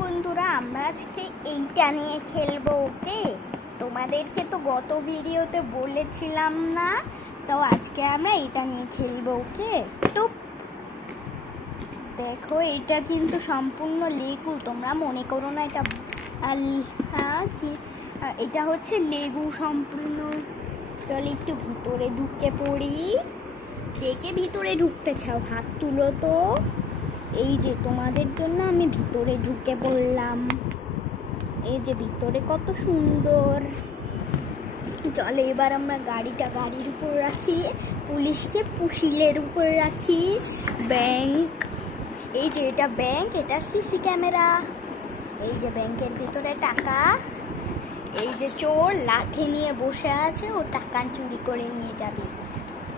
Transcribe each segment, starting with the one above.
বন্ধুরা, আমরা আজকে এইটা নিয়ে খেলবো। ওকে, তোমাদেরকে তো গত ভিডিওতে বলেছিলাম না, তো আজকে আমরা এটা নিয়ে খেলবো। ওকে, তো দেখো এটা কিন্তু সম্পূর্ণ লেবু, তোমরা মনে করো না এটা এটা হচ্ছে লেবু সম্পূর্ণ। চল একটু ভিতরে ঢুকে পড়ি। কে ভিতরে ঢুকতে চাও হাত তুলো তো। এই যে তোমাদের জন্য আমি ভিতরে ঢুকে পড়লাম। এই যে ভিতরে কত সুন্দর। চলে এবার আমরা গাড়ির উপর রাখি, পুলিশকে পুশিলের উপর রাখি। ব্যাংক, এই যে এটা ব্যাংক, এটা সিসি ক্যামেরা। এই যে ব্যাংকের ভিতরে টাকা। এই যে চোর লাঠি নিয়ে বসে আছে, ও টাকা চুরি করে নিয়ে যাবে।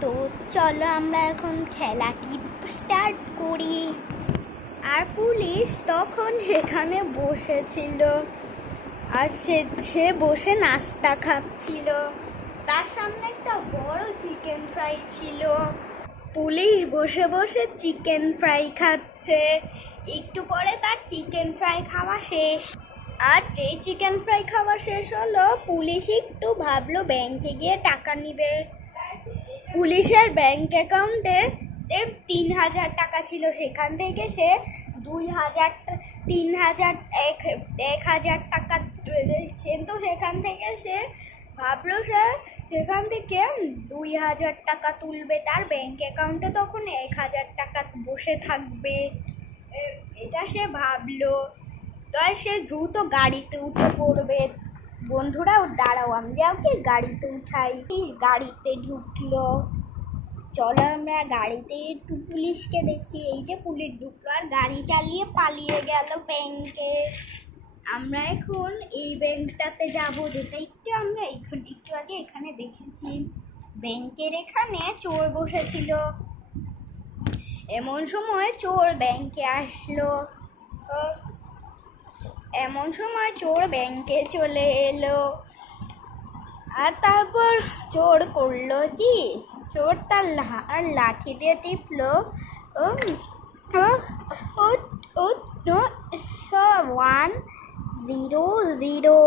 তো চলো আমরা এখন খেলাটি স্টার্ট করি। আর পুলিশ তখন সেখানে বসেছিল, আর সে বসে নাস্তা খাচ্ছিল। তার সামনে একটা বড় চিকেন ফ্রাই ছিল। পুলিশ বসে বসে চিকেন ফ্রাই খাচ্ছে। একটু পরে তার চিকেন ফ্রাই খাওয়া শেষ। আর যেই চিকেন ফ্রাই খাওয়া শেষ হলো, পুলিশ একটু ভাবলো ব্যাংকে গিয়ে টাকা নিবে। পুলিশের ব্যাংক অ্যাকাউন্টে 3000 টাকা ছিল, সেখান থেকে সে 2000 3000 1000 টাকা তুলেছেন। তো সেখান থেকে সে ভাবলো সেখান থেকে 2000 টাকা তুলবে। তার ব্যাংক অ্যাকাউন্টে তখন 1000 টাকা বসে থাকবে, এটা সে ভাবলো। তো সে দ্রুত গাড়িতে উঠে পড়বে। বন্ধুরা দাঁড়াও, আমি ওকে গাড়িতে উঠাই। গাড়িতে ঢুকলো। চলো আমরা গাড়িতে একটু পুলিশকে দেখি। এই যে পুলিশ ঢুকলো আর গাড়ি চালিয়ে পালিয়ে গেল ব্যাংকে। আমরা এখন এই ব্যাংকটাতে যাব, যেটা আমরা একটু আগে এখানে দেখেছি। ব্যাংকের এখানে চোর বসেছিল। এমন সময় চোর ব্যাংকে আসলো। এমন সময় চোর ব্যাংকে চলে এলো। আর তারপর চোর করলো কি, চোর তার লাঠি দিয়ে টিপলো 100।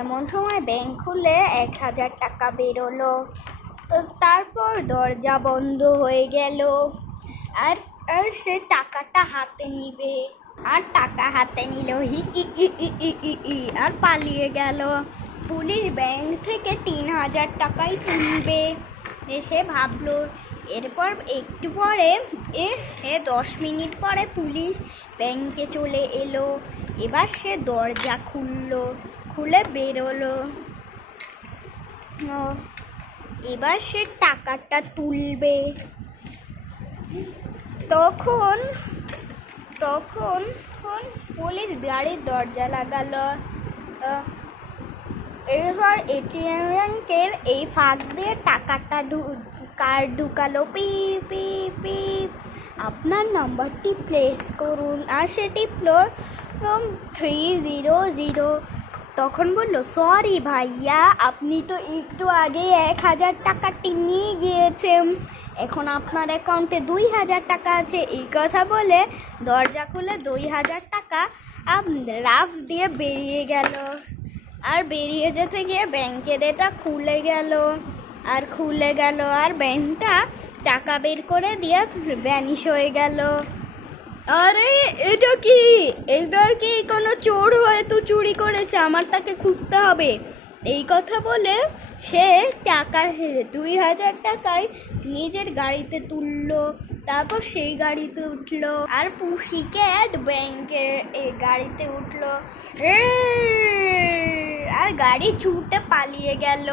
এমন সময় ব্যাংক খুলে 1000 টাকা বেরোলো। তো তারপর দরজা বন্ধ হয়ে গেল। আর সে টাকাটা হাতে নিবে। আর টাকা হাতে নিল, আর পালিয়ে গেল। পুলিশ ব্যাংক থেকে 3000 টাকাই তুলবে এসে ভাবলো। এরপর একটু পরে 10 মিনিট পরে পুলিশ ব্যাংকে চলে এলো। এবার সে দরজা খুলে বেরোলো। এবার সে টাকাটা তুলবে। তখন পুলিশ গাড়ির দরজা লাগালো। এরপর এটিএম ব্যাংকের এই ফাঁক দিয়ে টাকাটা কার্ড ঢুকালো। পিপ আপনার নাম্বারটি প্লেস করুন। আর সে টিপলো 300। তখন বললো, সরি ভাইয়া, আপনি তো একটু আগে 1000 টাকাটি নিয়ে গিয়েছেন, এখন আপনার অ্যাকাউন্টে 2000 টাকা আছে। এই কথা বলে দরজা খুলে 2000 টাকা লাফ দিয়ে বেরিয়ে গেল। আর বেরিয়ে যেতে গিয়ে ব্যাংকের এটা খুলে গেল। আর ব্যাংকটা টাকা বের করে দিয়ে ভ্যানিশ হয়ে গেল। আরে এটা কি কোনো চোর হয়তো চুরি করেছে, আমার তাকে খুঁজতে হবে। এই কথা বলে সে টাকা 2000 টাকায় নিজের গাড়িতে তুললো। তারপর সেই গাড়িতে উঠলো। আর পুশিক্যাট ব্যাংকে এই গাড়িতে উঠলো। আর গাড়ি ছুটে পালিয়ে গেল,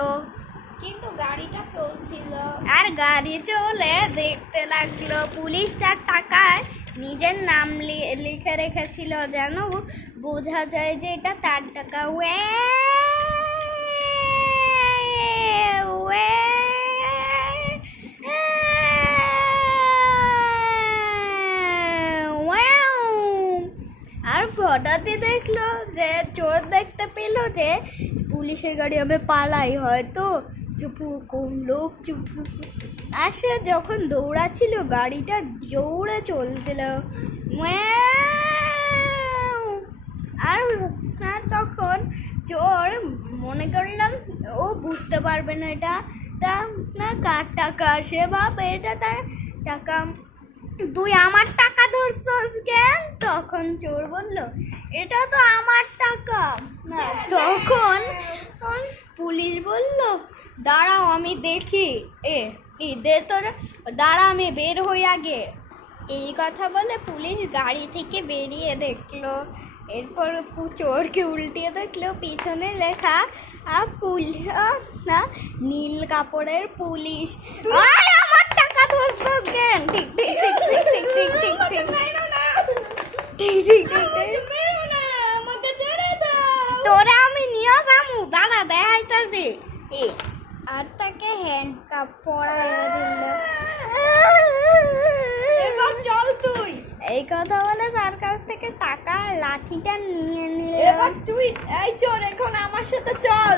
কিন্তু গাড়িটা চলছিল। আর গাড়ি চলে দেখতে লাগলো। পুলিশ তার টাকায় নিজের নাম লিখে রেখেছিল, যেন বোঝা যায় যে এটা তার টাকা। আর হঠাৎই দেখলো যে চোর দেখতে পেল যে পুলিশের গাড়ি আমি পালাই, হয়তো লোক চুপু। আর সে যখন দৌড়াচ্ছিল, গাড়িটা জোরে চলছিল। আর তখন চোর মনে করলাম ও বুঝতে পারবে না এটা তা না কার টাকা, সে ভাব এটা তার টাকা, তুই আমার টাকা ধরছস কেন? তখন চোর বলল এটা তো আমার টাকা। তখন পুলিশ বলল দাঁড়াও আমি দেখি, দে তোর, দাঁড়া আমি বের হই আগে। এই কথা বলে পুলিশ গাড়ি থেকে বেরিয়ে দেখলো, এরপর চোরকে উল্টিয়ে দেখলো পিছনে লেখা নীল কাপড়ের পুলিশ। আমার টাকা ধরছস কেন? ঠিক ঠিক ঠিক ঠিক ঠিক ঠিক ঠিক ঠিক ঠিক ঠিক তোরা আমি নিয়ে যাবো, দাঁড়া দেখাইতাছি। আর তাকে হ্যান্ডকাপ পরাইয়া দিল। চল তুই, এই কথা বলে তার কাছ থেকে টাকা লাঠিটা নিয়ে নিল। এবার তুই এই চোর এখন আমার সাথে চল।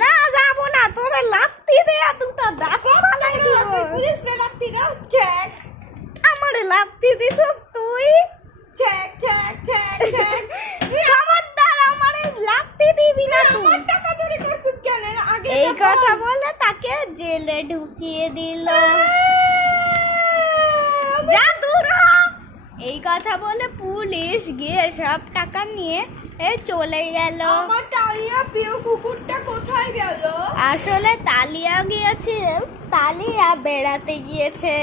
না যাবো না, তোরা লাঠি দেয়া দুটো দাঁত ফালাই দিব। তুই পুলিশে লাঠি দাস, ঠ্যাক আমারে লাঠি দিছস তুই, ঠ্যাক ঠ্যাক ঠ্যাক ঠ্যাক। খবরদার আমারে লাঠি দিবি না তুই। আমার টাকা চুরি করছিস কেন? আগে এই কথা বলে তাকে জেলে ঢুকিয়ে দিল। যা দূর হ। এই কথা বলে পুলিশ গিয়ে সব টাকা নিয়ে চলে গেল। আমার টালিয়া প্রিয় কুকুরটা কোথায় গেল? আসলে তালিয়া গিয়েছে, তালিয়া বেড়াতে গিয়েছে।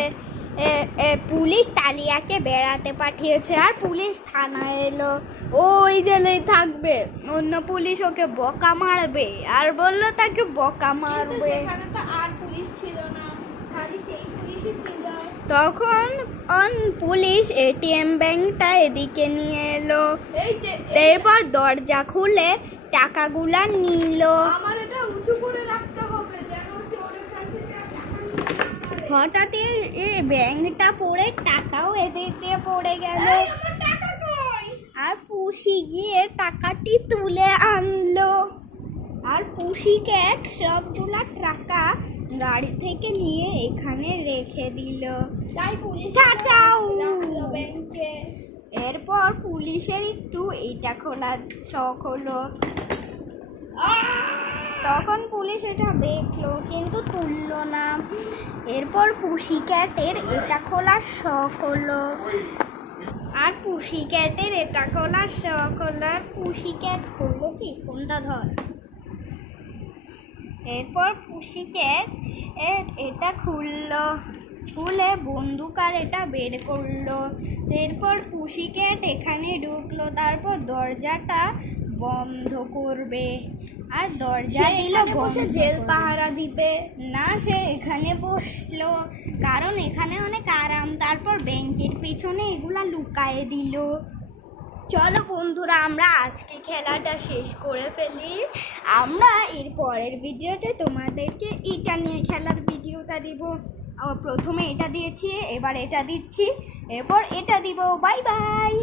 পুলিশ তালিয়াকে বেড়াতে পাঠিয়েছে আর পুলিশ থানায় এলো। ওই জেলেই থাকবে, অন্য পুলিশ ওকে বকা মারবে আর বললো তাকে বকা মারবে। সেখানে তো আর পুলিশ ছিল না, খালি সেই পুলিশই ছিল। তখন পুলিশ এটিএম ব্যাংকটা এদিকে নিয়ে এলো, এরপর দরজা খুলে টাকাগুলা নিল। আমার এটা উঁচু করে রাখতে হবে যেন চোর এখান থেকে হঠাৎ ব্যাংকটা পড়ে টাকাও এদিকে পড়ে গেল। আমার টাকা কই? আর পুষি গিয়ে টাকাটি তুলে আনলো আর পুষি ক্যাট সবগুলা টাকা গাড়ি থেকে নিয়ে এখানে রেখে দিল। তাই পুলিশ চাচাও রাখলো ব্যাংকে। এরপর পুলিশের একটু এইটা খোলার শখ হলো। তখন পুলিশ এটা দেখলো কিন্তু তুললো না। এরপর পুষি ক্যাটের এটা খোলার শখ হলো আর পুষি ক্যাটের এটা খোলার শখ হলো আর পুষি ক্যাট খুললো কি, ফোনটা ধর। এরপর পুষি ক্যাট এটা খুললো, খুলে বন্দুক আর এটা বের করলো। এরপর পুষি ক্যাট এখানে ঢুকলো, তারপর দরজাটা বন্ধ করবে আর দরজা দিল বসে জেল পাহারা দিবে না। সে এখানে বসলো কারণ এখানে অনেক আরাম। তারপর বেঞ্চের পিছনে এগুলা লুকায়ে দিল। চলো বন্ধুরা আমরা আজকে খেলাটা শেষ করে ফেলি। আমরা এর পরের ভিডিওতে তোমাদেরকে এটা নিয়ে খেলার ভিডিওটা দিব। প্রথমে এটা দিয়েছি, এবার এটা দিচ্ছি, এরপর এটা দিব। Bye bye.